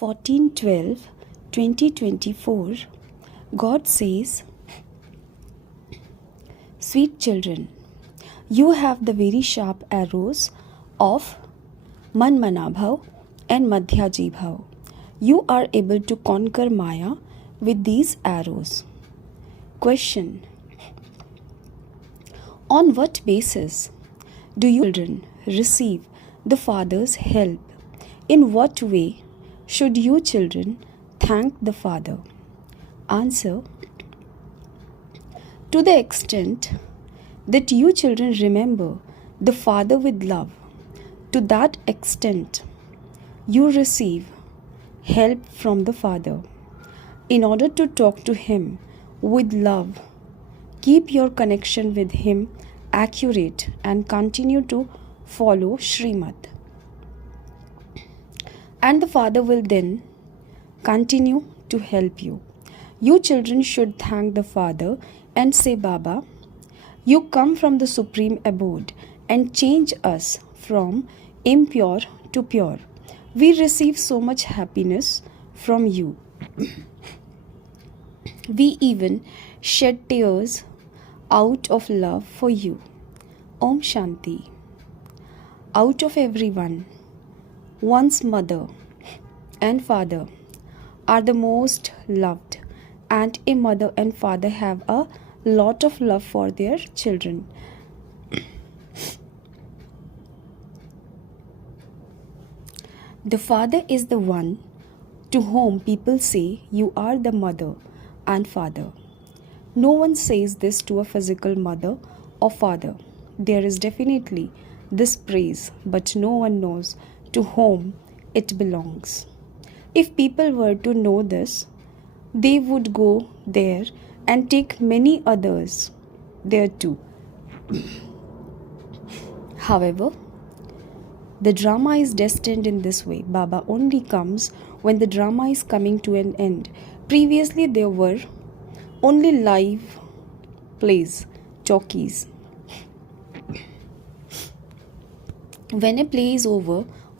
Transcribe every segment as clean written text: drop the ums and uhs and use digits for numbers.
14/12/2024, God says, "Sweet children, you have the very sharp arrows of Manmanabhav and Madhyajibhav. You are able to conquer Maya with these arrows." Question: on what basis do you children receive the Father's help? In what way should you children thank the Father? Answer: to the extent that you children remember the Father with love, to that extent you receive help from the Father. In order to talk to Him with love, keep your connection with Him accurate and continue to follow Srimad. And the Father will then continue to help you. You children should thank the Father and say, "Baba, you come from the supreme abode and change us from impure to pure. We receive so much happiness from you. We even shed tears out of love for you." Om Shanti. Out of everyone, one's mother and father are the most loved, and a mother and father have a lot of love for their children. The father is the one to whom people say, "You are the mother and father." No one says this to a physical mother or father. There is definitely this praise, but no one knows to whom it belongs. If people were to know this, they would go there and take many others there too. However, the drama is destined in this way. Baba only comes when the drama is coming to an end. Previously, there were only live plays, talkies. When a play is over,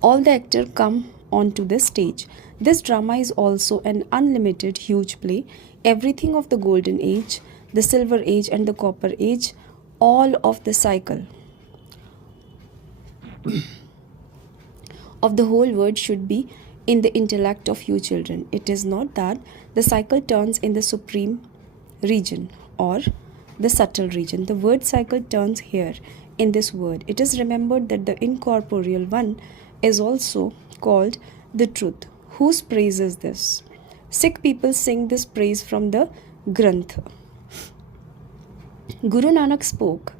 all the actors come onto the stage. This drama is also an unlimited, huge play. Everything of the golden age, the silver age, and the copper age, all of the cycle of the whole world should be in the intellect of you children. It is not that the cycle turns in the supreme region or the subtle region. The word cycle turns here in this word. It is remembered that the incorporeal one is also called the truth. Whose praise is this? Sikh people sing this praise from the Granth. Guru Nanak spoke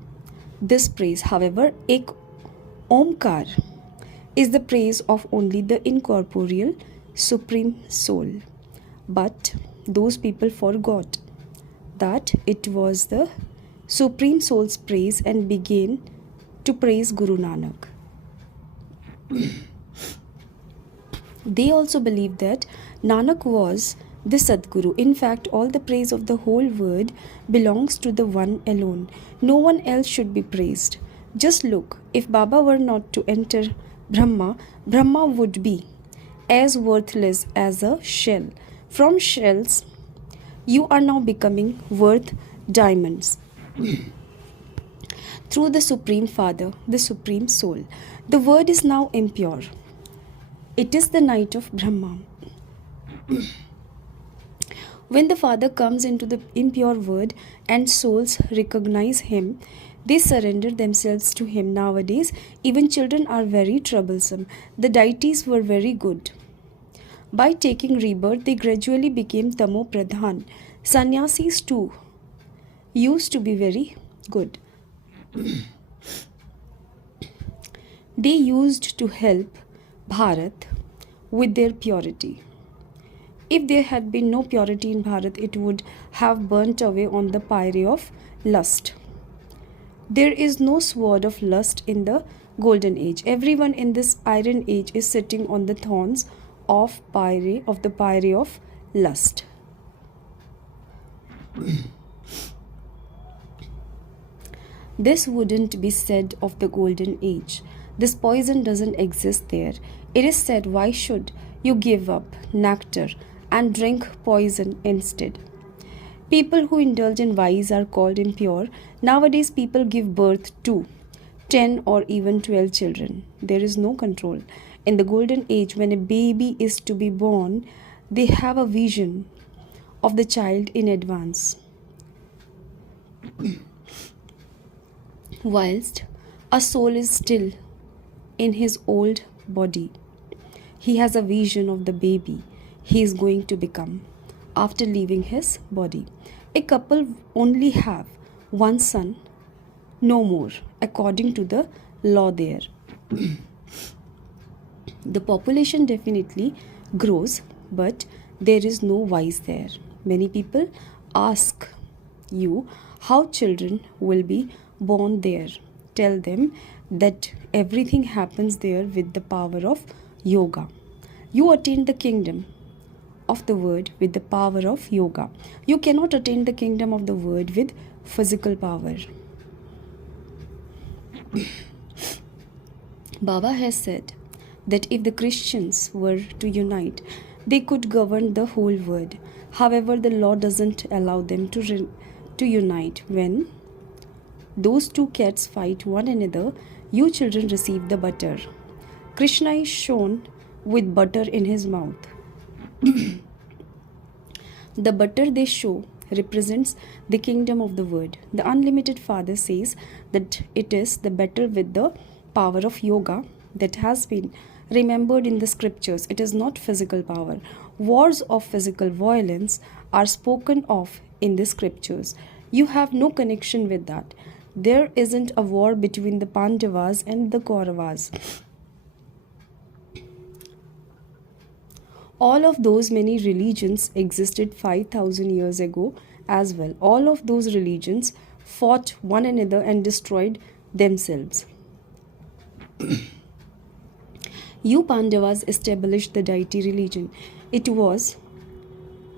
this praise. However, Ek Omkar is the praise of only the incorporeal supreme soul. But those people forgot that it was the supreme soul's praise and began to praise Guru Nanak. They also believed that Nanak was the Sadguru. In fact, all the praise of the whole world belongs to the one alone. No one else should be praised. Just look, if Baba were not to enter Brahma, Brahma would be as worthless as a shell. From shells, you are now becoming worth diamonds. Through the Supreme Father, the Supreme Soul. The word is now impure. It is the night of Brahma. When the Father comes into the impure word and souls recognize Him, they surrender themselves to Him. Nowadays, even children are very troublesome. The deities were very good. By taking rebirth, they gradually became Tamo Pradhan. Sannyasis too used to be very good. They used to help Bharat with their purity. If there had been no purity in Bharat, it would have burnt away on the pyre of lust. There is no sword of lust in the golden age. Everyone in this iron age is sitting on the thorns of the pyre of lust. This wouldn't be said of the golden age. This poison doesn't exist there. It is said, why should You give up nectar and drink poison instead. People who indulge in vice are called impure. Nowadays, people give birth to 10 or even 12 children. There is no control. In the golden age, when a baby is to be born, they have a vision of the child in advance. Whilst a soul is still in his old body, he has a vision of the baby he is going to become after leaving his body. A couple only have one son, no more, according to the law there. The population definitely grows, but there is no vice there. Many people ask you how children will be born there. Tell them that everything happens there with the power of yoga. You attain the kingdom of the word with the power of yoga. You cannot attain the kingdom of the word with physical power. Baba has said that if the Christians were to unite, they could govern the whole world. However, the law doesn't allow them to unite. When those two cats fight one another, you children receive the butter. Krishna is shown with butter in his mouth. The butter they show represents the kingdom of the word. The unlimited Father says that it is the battle with the power of yoga that has been remembered in the scriptures. It is not physical power. Wars of physical violence are spoken of in the scriptures. You have no connection with that. There isn't a war between the Pandavas and the Kauravas. All of those many religions existed 5,000 years ago as well. All of those religions fought one another and destroyed themselves. You Pandavas established the deity religion. It was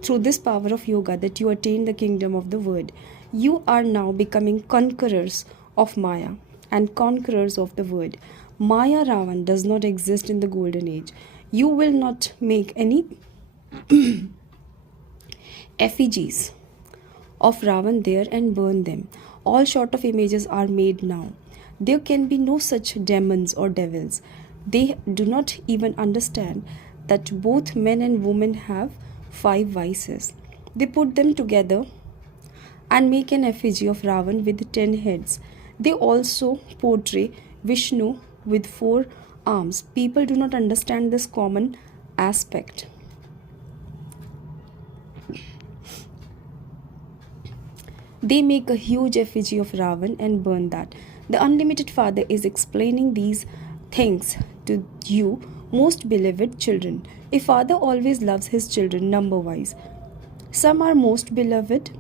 through this power of yoga that you attained the kingdom of the word. You are now becoming conquerors of Maya and conquerors of the word. Maya Ravan does not exist in the golden age. You will not make any effigies of Ravan there and burn them. All sort of images are made now. There can be no such demons or devils. They do not even understand that both men and women have 5 vices. They put them together and make an effigy of Ravan with 10 heads. They also portray Vishnu with 4 arms. People do not understand this common aspect. They make a huge effigy of Ravan and burn that. The unlimited Father is explaining these things to you, most beloved children. A father always loves his children number-wise. Some are most beloved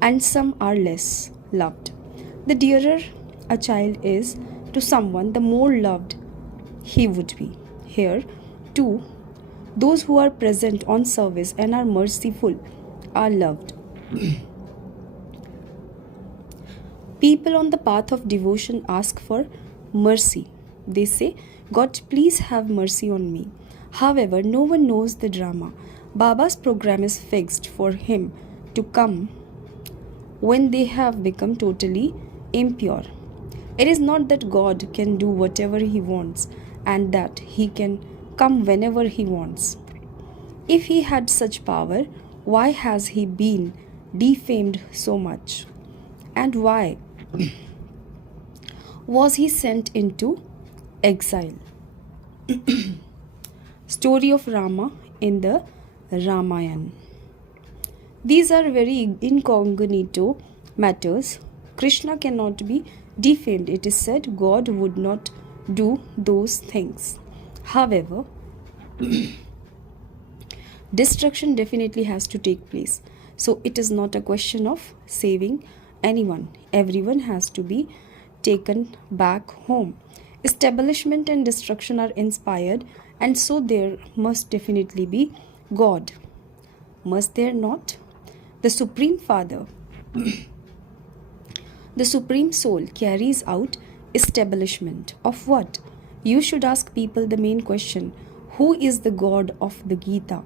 and some are less loved. The dearer a child is to someone, the more loved he would be. Here, too, those who are present on service and are merciful are loved. People on the path of devotion ask for mercy. They say, God, please have mercy on me. However, no one knows the drama. Baba's program is fixed for him to come when they have become totally impure. It is not that God can do whatever he wants and that he can come whenever he wants. If he had such power, why has he been defamed so much? And why was he sent into exile? Story of Rama in the Ramayana. These are very incognito matters. Krishna cannot be defamed. It is said God would not do those things. However, destruction definitely has to take place. So it is not a question of saving anyone. Everyone has to be taken back home. Establishment and destruction are inspired, and so there must definitely be God. Must there not? The Supreme Father, the Supreme Soul carries out establishment of what? You should ask people the main question. Who is the God of the Gita?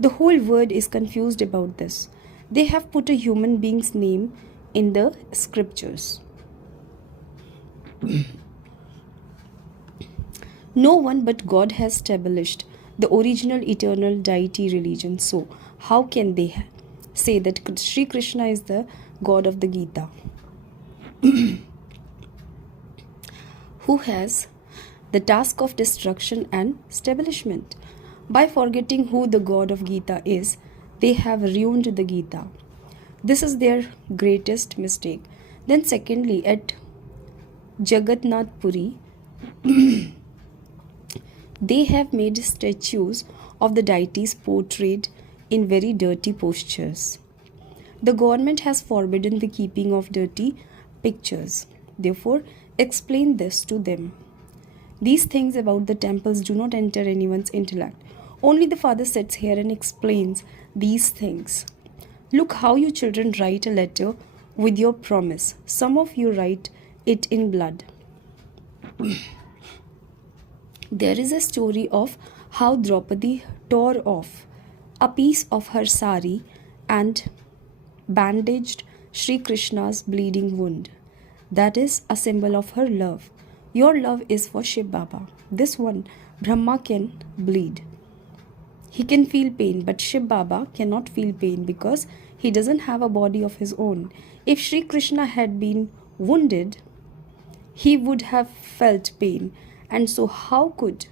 The whole world is confused about this. They have put a human being's name in the scriptures. No one but God has established the original eternal deity religion. So, how can they say that Sri Krishna is the God of the Gita? Who has the task of destruction and establishment? By forgetting who the God of Gita is, they have ruined the Gita. This is their greatest mistake. Then secondly, at Jagannath Puri, they have made statues of the deities portrayed in very dirty postures. The government has forbidden the keeping of dirty pictures. Therefore, explain this to them. These things about the temples do not enter anyone's intellect. Only the father sits here and explains these things. Look how you children write a letter with your promise. Some of you write it in blood. There is a story of how Draupadi tore off a piece of her sari and bandaged Sri Krishna's bleeding wound. That is a symbol of her love. Your love is for Shiv Baba. This one, Brahma, can bleed. He can feel pain, but Shiv Baba cannot feel pain because he doesn't have a body of his own. If Sri Krishna had been wounded, he would have felt pain. And so how could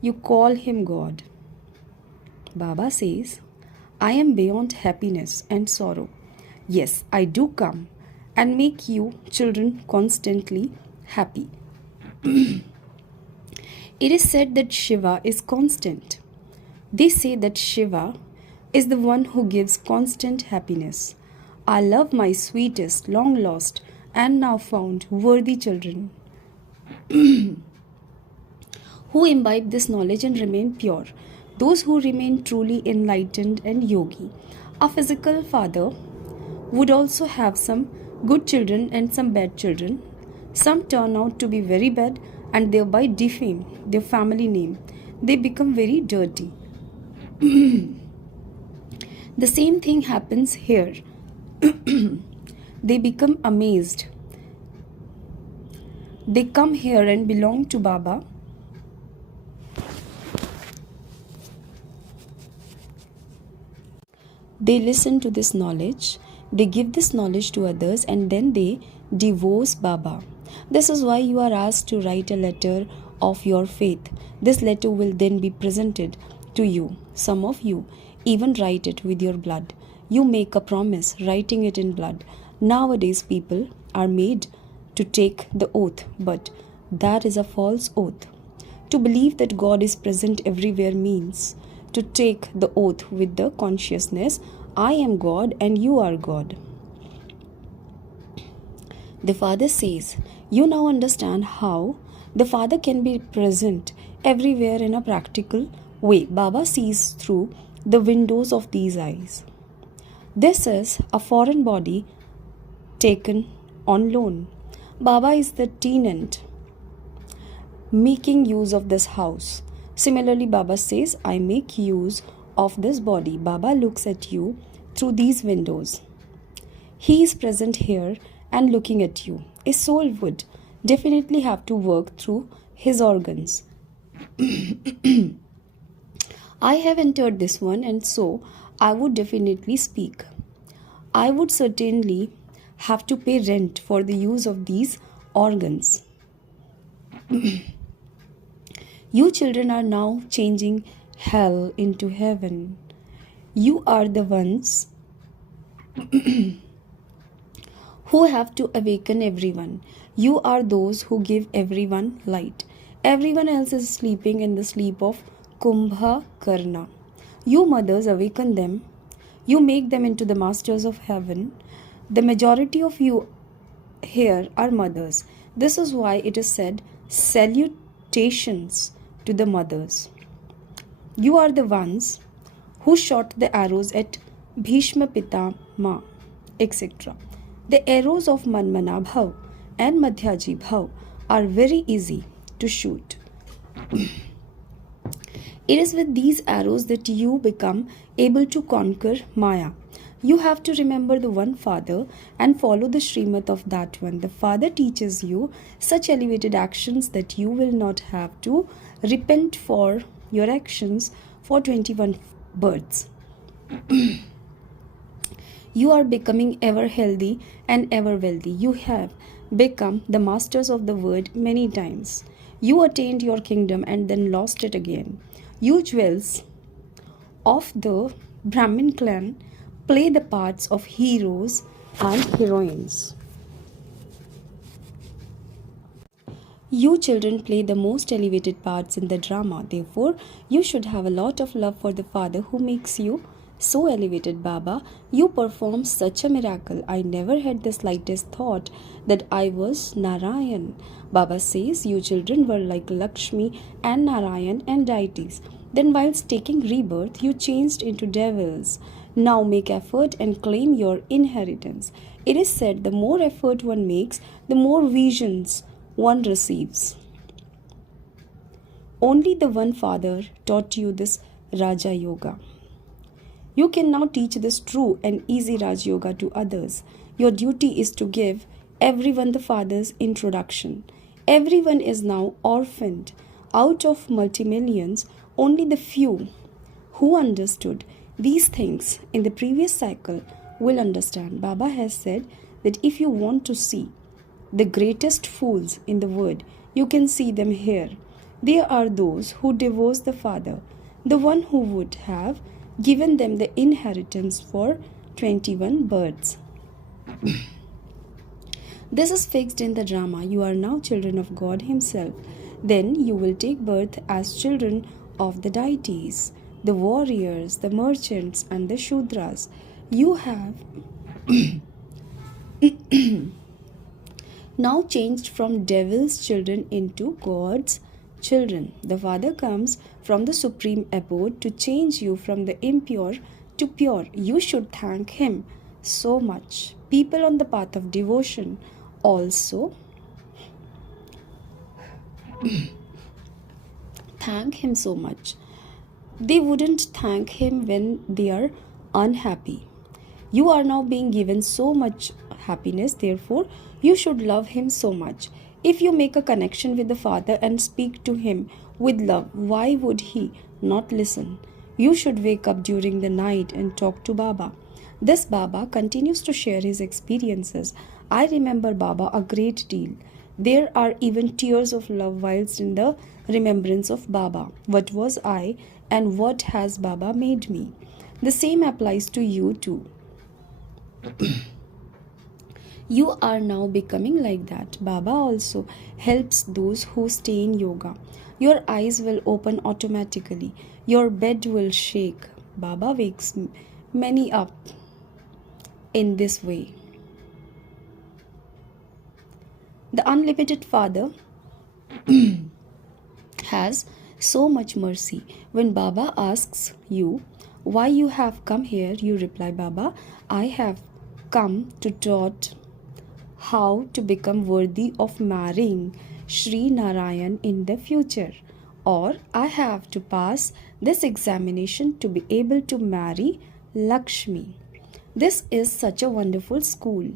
you call him God? Baba says, I am beyond happiness and sorrow. Yes, I do come and make you children constantly happy. It is said that Shiva is constant. They say that Shiva is the one who gives constant happiness. I love my sweetest, long lost, and now found worthy children who imbibe this knowledge and remain pure, those who remain truly enlightened and yogi. A physical father would also have some good children and some bad children. Some turn out to be very bad and thereby defame their family name. They become very dirty. The same thing happens here. They become amazed. They come here and belong to Baba. They listen to this knowledge. They give this knowledge to others and then they divorce Baba. This is why you are asked to write a letter of your faith. This letter will then be presented to you. Some of you even write it with your blood. You make a promise writing it in blood. Nowadays people are made to take the oath, but that is a false oath. To believe that God is present everywhere means to take the oath with the consciousness, I am God and you are God. The Father says, you now understand how the Father can be present everywhere in a practical way. Baba sees through the windows of these eyes. This is a foreign body taken on loan. Baba is the tenant making use of this house. Similarly, Baba says, I make use of this body. Baba looks at you through these windows. He is present here and looking at you. A soul would definitely have to work through his organs. I have entered this one and so I would definitely speak. I would certainly have to pay rent for the use of these organs. You children are now changing hell into heaven. You are the ones who have to awaken everyone. You are those who give everyone light. Everyone else is sleeping in the sleep of Kumbha Karna. You mothers awaken them. You make them into the masters of heaven. The majority of you here are mothers. This is why it is said, salutations to the mothers. You are the ones who shot the arrows at Bhishma Pitama, etc. The arrows of Manmana Bhav and Madhyaji Bhav are very easy to shoot. It is with these arrows that you become able to conquer Maya. You have to remember the one Father and follow the Srimad of that one. The Father teaches you such elevated actions that you will not have to repent for your actions for 21 births. You are becoming ever healthy and ever wealthy. You have become the masters of the word many times. You attained your kingdom and then lost it again. You jewels of the Brahmin clan play the parts of heroes and heroines. You children play the most elevated parts in the drama. Therefore, you should have a lot of love for the Father who makes you so elevated. Baba, you performed such a miracle. I never had the slightest thought that I was Narayan. Baba says you children were like Lakshmi and Narayan and deities. Then whilst taking rebirth, you changed into devils. Now make effort and claim your inheritance. It is said the more effort one makes, the more visions one receives. Only the one Father taught you this Raja Yoga. You can now teach this true and easy Raj Yoga to others. Your duty is to give everyone the Father's introduction. Everyone is now orphaned. Out of multi-millions, only the few who understood these things in the previous cycle will understand. Baba has said that if you want to see the greatest fools in the world, you can see them here. They are those who divorce the Father, the one who would have given them the inheritance for 21 births. This is fixed in the drama. You are now children of God Himself. Then you will take birth as children of the deities, the warriors, the merchants, and the Shudras. You have now changed from devil's children into God's children. The Father comes from the supreme abode to change you from the impure to pure. You should thank Him so much. People on the path of devotion also thank Him so much. They wouldn't thank Him when they are unhappy. You are now being given so much happiness, therefore you should love Him so much. If you make a connection with the Father and speak to Him with love, why would He not listen? You should wake up during the night and talk to Baba. This Baba continues to share his experiences. I remember Baba a great deal. There are even tears of love whilst in the remembrance of Baba. What was I and what has Baba made me? The same applies to you too. You are now becoming like that. Baba also helps those who stay in yoga. Your eyes will open automatically. Your bed will shake. Baba wakes many up in this way. The unlimited Father has so much mercy. When Baba asks you why you have come here, you reply, Baba, I have come to taught how to become worthy of marrying Sri Narayan in the future, or I have to pass this examination to be able to marry Lakshmi. This is such a wonderful school.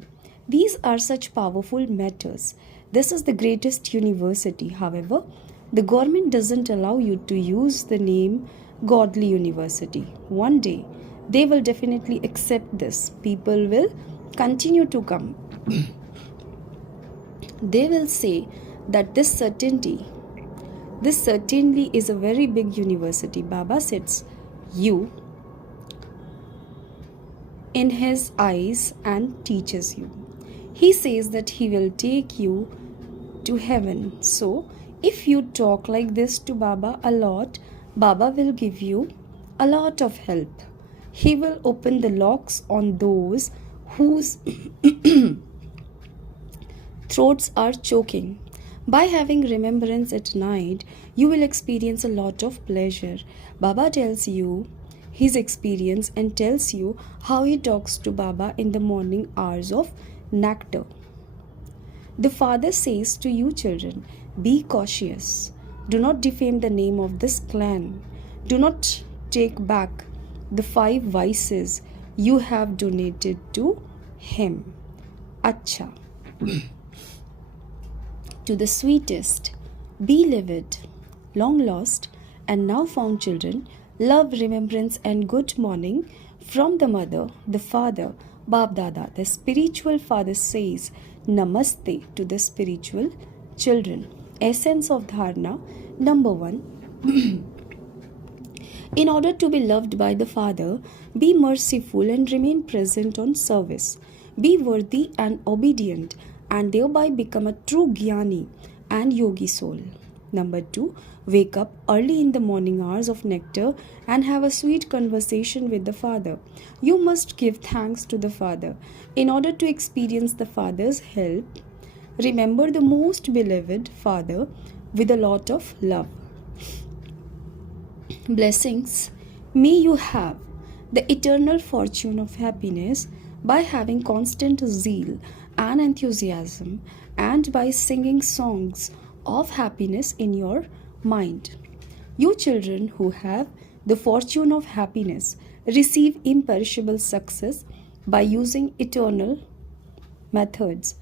These are such powerful matters. This is the greatest university. However, the government doesn't allow you to use the name Godly University. One day, they will definitely accept this. People will continue to come. They will say that this certainly is a very big university. Baba sets you in his eyes and teaches you. He says that he will take you to heaven. So, if you talk like this to Baba a lot, Baba will give you a lot of help. He will open the locks on those whose throats are choking. By having remembrance at night, you will experience a lot of pleasure. Baba tells you his experience and tells you how he talks to Baba in the morning hours of nectar. The Father says to you children, be cautious. Do not defame the name of this clan. Do not take back the 5 vices you have donated to him. Acha. To the sweetest, beloved, long lost, and now found children, love, remembrance, and good morning from the mother, the father, Bab Dada. The spiritual father says Namaste to the spiritual children. Essence of Dharana. Number 1. In order to be loved by the Father, be merciful and remain present on service. Be worthy and obedient, and thereby become a true Jnani and Yogi soul. Number 2. Wake up early in the morning hours of nectar and have a sweet conversation with the Father. You must give thanks to the Father. In order to experience the Father's help, remember the most beloved Father with a lot of love. Blessings. May you have the eternal fortune of happiness by having constant zeal and enthusiasm, and by singing songs of happiness in your mind. You children who have the fortune of happiness receive imperishable success by using eternal methods.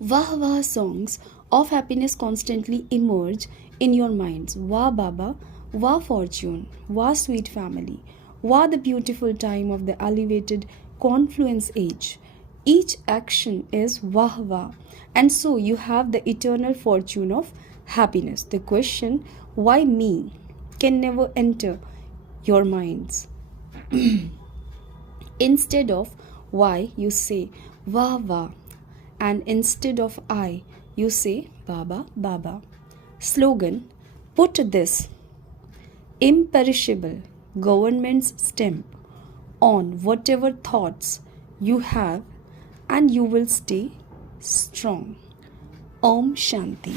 Wah wah songs of happiness constantly emerge in your minds. Wah Baba, wah fortune, wah sweet family, wah the beautiful time of the elevated confluence age. Each action is wah wah, and so you have the eternal fortune of happiness. The question, why me, can never enter your minds. Instead of why, you say wah wah, and instead of I, you say Baba Baba. Slogan, put this imperishable government's stamp on whatever thoughts you have, and you will stay strong. Om Shanti.